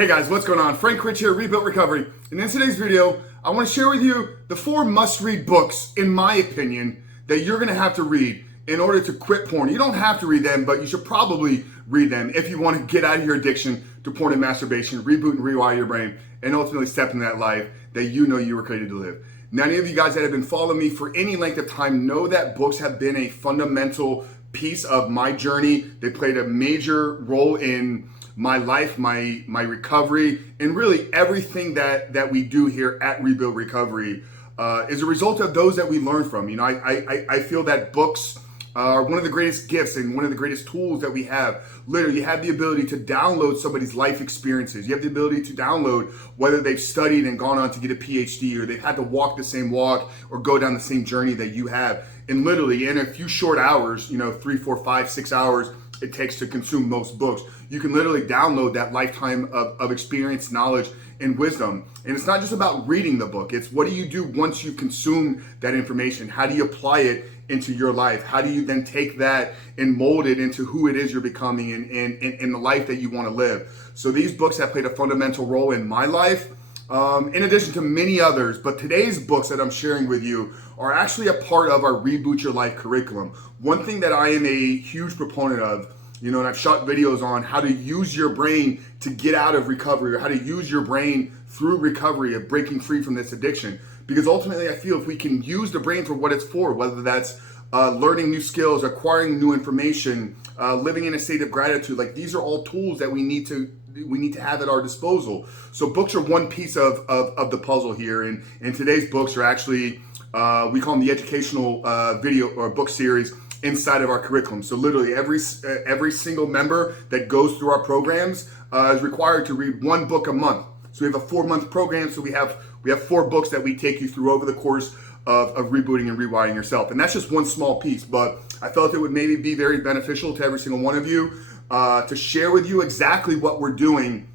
Hey guys, what's going on? Frank Rich here, Rebuilt Recovery. And in today's video, I want to share with you the 4 must-read books, in my opinion, that you're going to have to read in order to quit porn. You don't have to read them, but you should probably read them if you want to get out of your addiction to porn and masturbation, reboot and rewire your brain, and ultimately step into that life that you know you were created to live. Now, any of you guys that have been following me for any length of time know that books have been a fundamental piece of my journey. They played a major role in my life, my recovery, and really everything that we do here at Rebuild Recovery is a result of those that we learn from. You know, I feel that books are one of the greatest gifts and one of the greatest tools that we have. Literally, you have the ability to download somebody's life experiences. You have the ability to download whether they've studied and gone on to get a PhD, or they've had to walk the same walk or go down the same journey that you have. And literally in a few short hours, 3, 4, 5, 6 hours it takes to consume most books, you can literally download that lifetime of experience, knowledge, and wisdom. And it's not just about reading the book. It's what do you do once you consume that information? How do you apply it into your life? How do you then take that and mold it into who it is you're becoming and the life that you want to live? So these books have played a fundamental role in my life, in addition to many others. But today's books that I'm sharing with you are actually a part of our Reboot Your Life curriculum. One thing that I am a huge proponent of, and I've shot videos on how to use your brain to get out of recovery, or how to use your brain through recovery of breaking free from this addiction. Because ultimately I feel if we can use the brain for what it's for, whether that's learning new skills, acquiring new information, living in a state of gratitude, like these are all tools that we need to have at our disposal. So books are one piece of the puzzle here, and today's books are actually, we call them the educational video or book series inside of our curriculum. So literally every single member that goes through our programs is required to read one book a month. So we have a 4-month program, so we have 4 books that we take you through over the course of rebooting and rewiring yourself. And that's just one small piece, but I felt it would maybe be very beneficial to every single one of you to share with you exactly what we're doing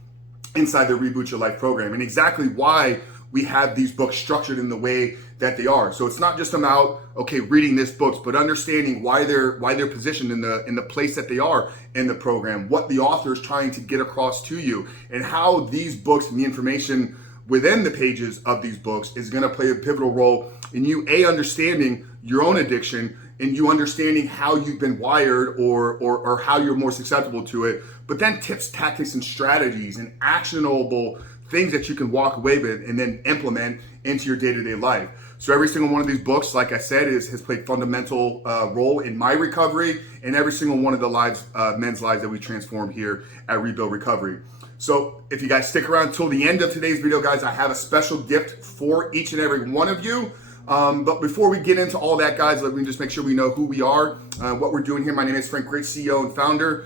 inside the Reboot Your Life program and exactly why we have these books structured in the way that they are. So it's not just about, okay, reading these books, but understanding why they're positioned in the place that they are in the program, what the author is trying to get across to you, and how these books and the information within the pages of these books is going to play a pivotal role in you understanding your own addiction, and you understanding how you've been wired or how you're more susceptible to it, but then tips, tactics, and strategies and actionable things that you can walk away with and then implement into your day-to-day life. So every single one of these books, like I said, has played fundamental role in my recovery and every single one of the men's lives that we transformed here at Rebuild Recovery. So if you guys stick around till the end of today's video, guys, I have a special gift for each and every one of you. But before we get into all that, guys, let me just make sure we know who we are, what we're doing here. My name is Frank Great, CEO and founder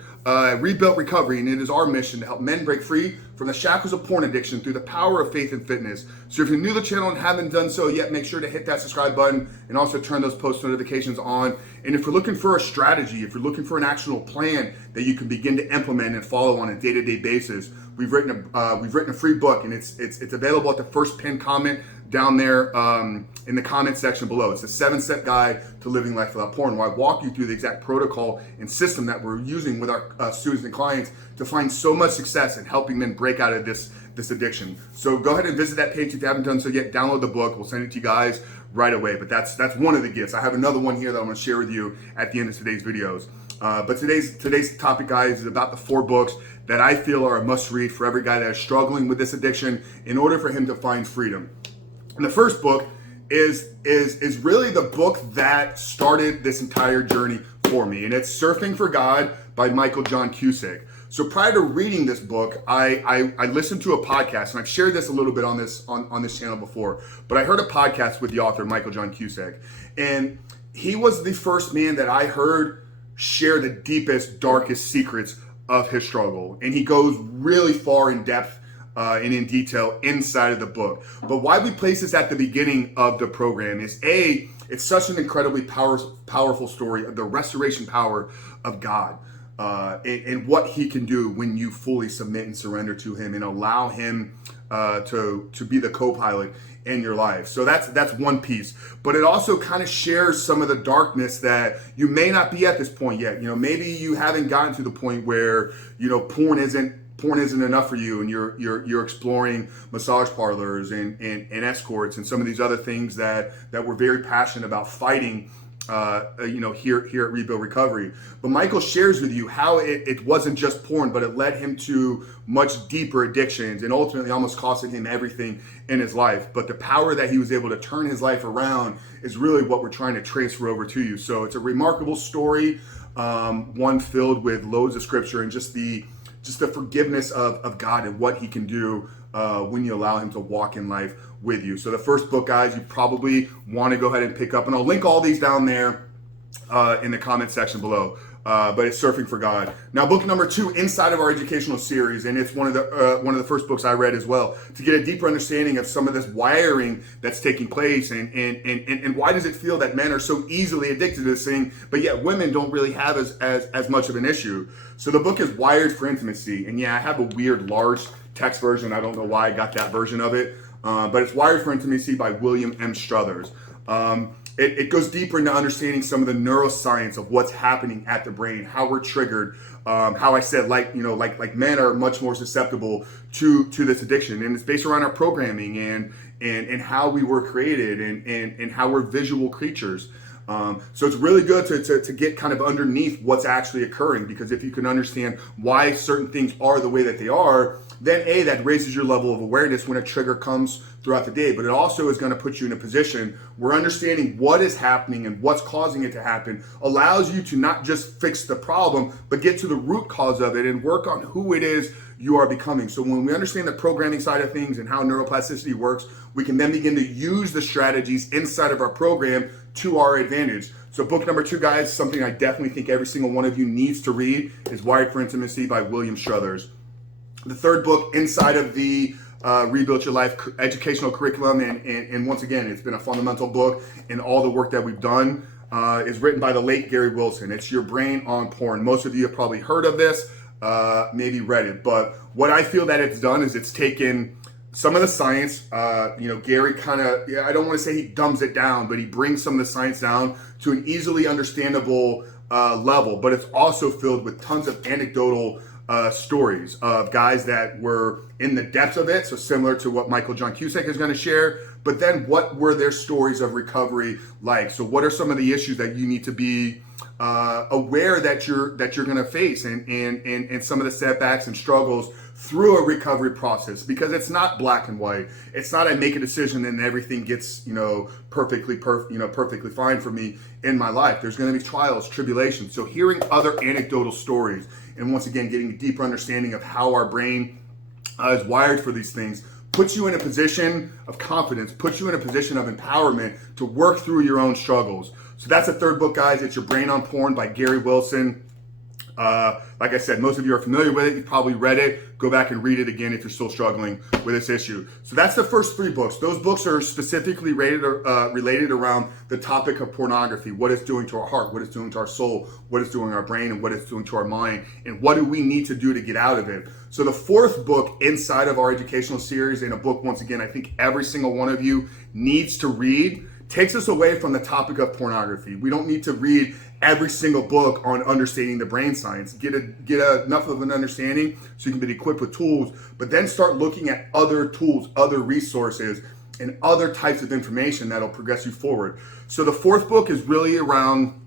Rebuilt Recovery, and it is our mission to help men break free from the shackles of porn addiction through the power of faith and fitness. So if you're new to the channel and haven't done so yet, make sure to hit that subscribe button and also turn those post notifications on. And if you're looking for a strategy, if you're looking for an actionable plan that you can begin to implement and follow on a day-to-day basis, we've written a free book, and it's available at the first pinned comment down there in the comment section below. It's a 7-step guide to living life without porn, where I walk you through the exact protocol and system that we're using with our students and clients to find so much success in helping them break out of this addiction. So go ahead and visit that page if you haven't done so yet. Download the book. We'll send it to you guys right away. But that's one of the gifts. I have another one here that I'm going to share with you at the end of today's videos. But today's topic, guys, is about the 4 books that I feel are a must-read for every guy that is struggling with this addiction in order for him to find freedom. And the first book is really the book that started this entire journey for me, and it's Surfing for God by Michael John Cusick. So prior to reading this book, I listened to a podcast, and I've shared this a little bit on this channel before, but I heard a podcast with the author Michael John Cusick, and he was the first man that I heard share the deepest, darkest secrets of his struggle, and he goes really far in depth and in detail inside of the book. But why we place this at the beginning of the program is it's such an incredibly powerful story of the restoration power of God and what he can do when you fully submit and surrender to him and allow him to be the co-pilot in your life. So that's one piece, but it also kind of shares some of the darkness that you may not be at this point yet. Maybe you haven't gotten to the point where porn isn't porn isn't enough for you and you're exploring massage parlors and escorts and some of these other things that we're very passionate about fighting here at Rebuild Recovery. But Michael shares with you how it wasn't just porn, but it led him to much deeper addictions and ultimately almost costing him everything in his life. But the power that he was able to turn his life around is really what we're trying to transfer over to you. So it's a remarkable story, one filled with loads of scripture and just the forgiveness of God and what he can do when you allow him to walk in life with you. So the first book, guys, you probably want to go ahead and pick up, and I'll link all these down there in the comment section below. But it's Surfing for God. Now, book number 2 inside of our educational series, and it's one of the first books I read as well, to get a deeper understanding of some of this wiring that's taking place, and why does it feel that men are so easily addicted to this thing, but yet women don't really have as much of an issue. So the book is Wired for Intimacy, and yeah, I have a weird large text version. I don't know why I got that version of it, but it's Wired for Intimacy by William M. Struthers. It goes deeper into understanding some of the neuroscience of what's happening at the brain, how we're triggered, how I said, like men are much more susceptible to this addiction, and it's based around our programming and how we were created and how we're visual creatures. So it's really good to get kind of underneath what's actually occurring, because if you can understand why certain things are the way that they are, then that raises your level of awareness when a trigger comes throughout the day. But it also is going to put you in a position where understanding what is happening and what's causing it to happen allows you to not just fix the problem, but get to the root cause of it and work on who it is you are becoming. So when we understand the programming side of things and how neuroplasticity works, we can then begin to use the strategies inside of our program to our advantage. So book number 2, guys, something I definitely think every single one of you needs to read, is Wired for Intimacy by William Struthers. The third book inside of the Rebuild Your Life educational curriculum, and once again, it's been a fundamental book in all the work that we've done, is written by the late Gary Wilson. It's Your Brain on Porn. Most of you have probably heard of this, maybe read it, but what I feel that it's done is it's taken some of the science, Gary kind of, I don't want to say he dumbs it down, but he brings some of the science down to an easily understandable level, but it's also filled with tons of anecdotal stories of guys that were in the depths of it, so similar to what Michael John Cusack is going to share, but then what were their stories of recovery like? So what are some of the issues that you need to be aware that you're going to face, and some of the setbacks and struggles through a recovery process, because it's not black and white. It's not I make a decision and everything gets perfectly fine for me in my life. There's going to be trials, tribulations. So hearing other anecdotal stories, and once again getting a deeper understanding of how our brain is wired for these things, puts you in a position of confidence, puts you in a position of empowerment to work through your own struggles. So that's the third book, guys. It's Your Brain on Porn by Gary Wilson. Like I said, most of you are familiar with it. You've probably read it. Go back and read it again if you're still struggling with this issue. So that's the first 3 books. Those books are specifically related around the topic of pornography, what it's doing to our heart, what it's doing to our soul, what it's doing to our brain, and what it's doing to our mind, and what do we need to do to get out of it. So the 4th book inside of our educational series, and a book, once again, I think every single one of you needs to read, takes us away from the topic of pornography. We don't need to read every single book on understanding the brain science. Get enough of an understanding so you can be equipped with tools, but then start looking at other tools, other resources, and other types of information that'll progress you forward. So the 4th book is really around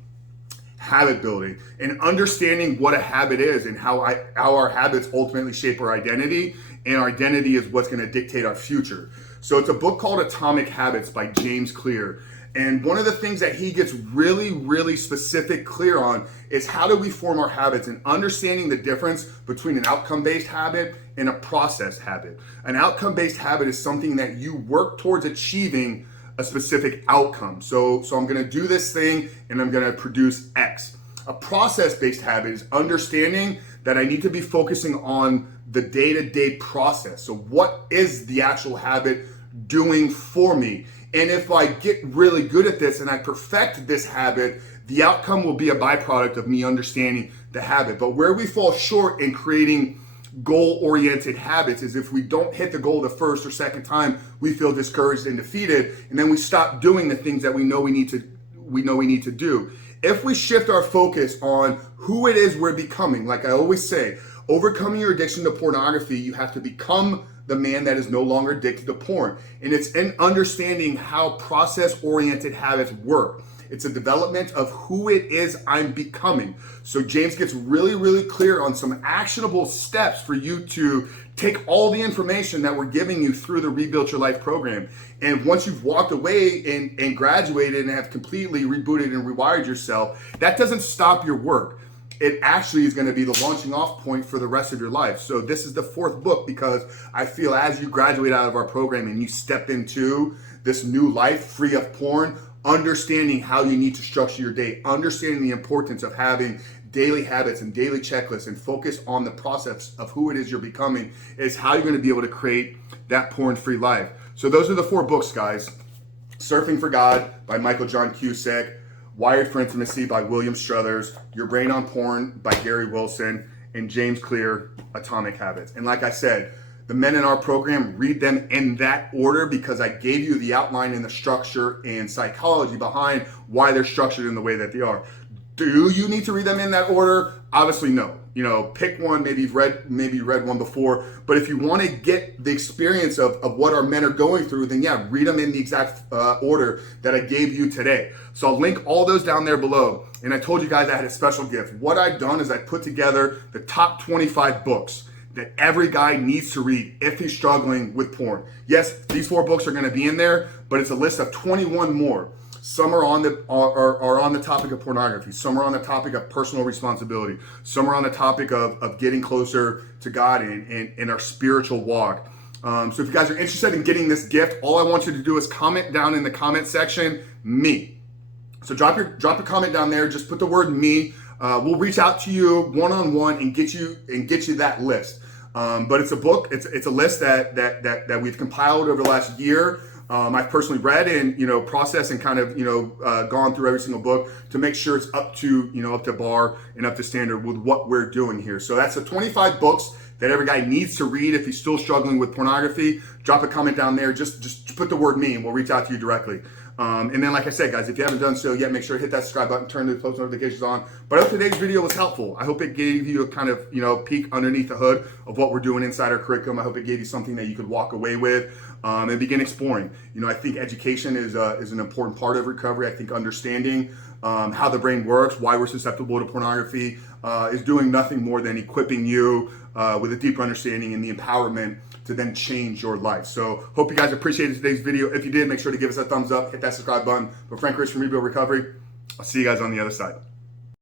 habit building and understanding what a habit is and how our habits ultimately shape our identity, and our identity is what's going to dictate our future. So it's a book called Atomic Habits by James Clear. And one of the things that he gets really, really specific clear on is how do we form our habits, and understanding the difference between an outcome-based habit and a process habit. An outcome-based habit is something that you work towards achieving a specific outcome. So I'm gonna do this thing and I'm gonna produce X. A process-based habit is understanding that I need to be focusing on the day-to-day process. So what is the actual habit doing for me? And if I get really good at this and I perfect this habit, the outcome will be a byproduct of me understanding the habit. But where we fall short in creating goal-oriented habits is if we don't hit the goal the first or second time, we feel discouraged and defeated, and then we stop doing the things that we know we need to do. If we shift our focus on who it is we're becoming, like I always say, overcoming your addiction to pornography, you have to become the man that is no longer addicted to porn. And it's in understanding how process-oriented habits work. It's a development of who it is I'm becoming. So James gets really, really clear on some actionable steps for you to take all the information that we're giving you through the Rebuild Your Life program. And once you've walked away and graduated and have completely rebooted and rewired yourself, that doesn't stop your work. It actually is going to be the launching off point for the rest of your life. So this is the fourth book because I feel as you graduate out of our program and you step into this new life free of porn, understanding how you need to structure your day, understanding the importance of having daily habits and daily checklists and focus on the process of who it is you're becoming is how you're going to be able to create that porn-free life. So those are the four books, guys. Surfing for God by Michael John Cusack, Wired for Intimacy by William Struthers, Your Brain on Porn by Gary Wilson, and James Clear, Atomic Habits. And like I said, the men in our program, read them in that order because I gave you the outline and the structure and psychology behind why they're structured in the way that they are. Do you need to read them in that order? Obviously, no. You know, pick one, maybe you read one before, but if you want to get the experience of what our men are going through, then yeah, read them in the exact order that I gave you today. So I'll link all those down there below. And I told you guys I had a special gift. What I've done is I put together the top 25 books that every guy needs to read if he's struggling with porn. Yes, these four books are going to be in there, but it's a list of 21 more. Some are on the topic of pornography. Some are on the topic of personal responsibility. Some are on the topic of getting closer to God and our spiritual walk. So if you guys are interested in getting this gift, all I want you to do is comment down in the comment section, me. So drop a comment down there. Just put the word me. We'll reach out to you one-on-one and get you that list. But it's a book. It's a list that we've compiled over the last year. I've personally read and processed and kind of gone through every single book to make sure it's up to bar and up to standard with what we're doing here. So that's the 25 books that every guy needs to read if he's still struggling with pornography. Drop a comment down there. Just put the word me and we'll reach out to you directly. And then, like I said, guys, if you haven't done so yet, make sure to hit that subscribe button, turn the post notifications on. But I hope today's video was helpful. I hope it gave you a kind of, peek underneath the hood of what we're doing inside our curriculum. I hope it gave you something that you could walk away with and begin exploring. I think education is an important part of recovery. I think understanding how the brain works, why we're susceptible to pornography, is doing nothing more than equipping you with a deeper understanding and the empowerment to then change your life. So hope you guys appreciated today's video. If you did, make sure to give us a thumbs up, hit that subscribe button. But Frank Rich from Rebuild Recovery, I'll see you guys on the other side.